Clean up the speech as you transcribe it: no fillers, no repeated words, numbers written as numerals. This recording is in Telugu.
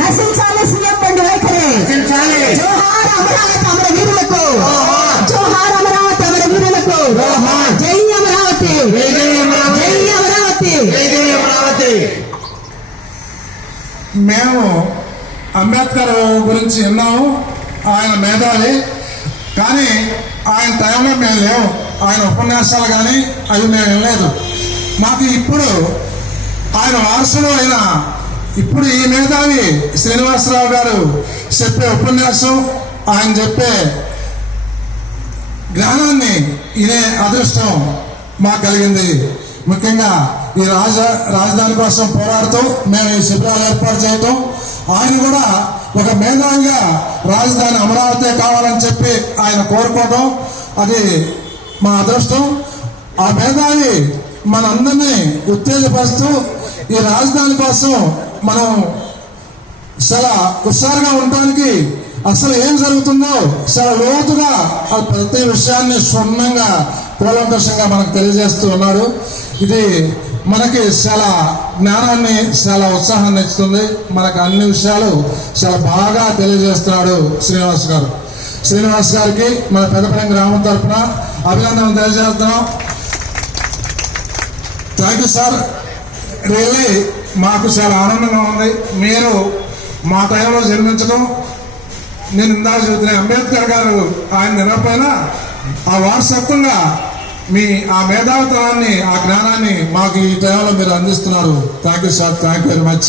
నశించాలి సీఎం బండి వైఖరి. జోహార్ అమరావతి అమర వీరులకు, జోహార్ అమరావతి అమర వీరులకు, జై అమరావతి, జై అమరావతి. మేము అంబేద్కర్ గురించి విన్నాము. ఆయన మేధావి, కానీ ఆయన టైంలో మేము లేవు. ఆయన ఉపన్యాసాలు కానీ అవి మేము వినలేదు. మాకు ఇప్పుడు ఆయన వారసులు అయిన ఇప్పుడు ఈ మేధావి శ్రీనివాసరావు గారు చెప్పే ఉపన్యాసం, ఆయన చెప్పే జ్ఞానాన్ని ఇదే అదృష్టం మాకు కలిగింది. ముఖ్యంగా ఈ రాజధాని కోసం పోరాడుతూ మేము ఈ శిబిరాలు ఏర్పాటు చేయటం, ఆయన కూడా ఒక మేధావిగా రాజధాని అమరావతి కావాలని చెప్పి ఆయన కోరుకోవడం, అది మా అదృష్టం. ఆ మేధావి మనందరినీ ఉత్తేజపరుస్తూ ఈ రాజధాని కోసం మనం చాలా హుషారుగా ఉండటానికి అసలు ఏం జరుగుతుందో చాలా లోతుగా ప్రతి విషయాన్ని క్షుణ్ణంగా కూలంకషంగా మనకు తెలియజేస్తూ ఉన్నాడు. ఇది మనకి చాలా జ్ఞానాన్ని, చాలా ఉత్సాహాన్ని ఇస్తుంది. మనకు అన్ని విషయాలు చాలా బాగా తెలియజేస్తున్నాడు శ్రీనివాస్ గారు. శ్రీనివాస్ గారికి మన పెద్దపల్లి గ్రామం తరఫున అభినందనలు తెలియజేస్తున్నాం. Thank you sir. రియల్లీ మాకు చాలా ఆనందంగా ఉంది. మీరు మా టైంలో జన్మించడం, నేను ఇందాక చెబుతున్నా, అంబేద్కర్ గారు ఆయన నిలకపోయినా ఆ వారసత్వంగా మీ ఆ మేధావితనాన్ని, ఆ జ్ఞానాన్ని మాకు ఈ టైంలో మీరు అందిస్తున్నారు. Thank you sir. Thank you very much.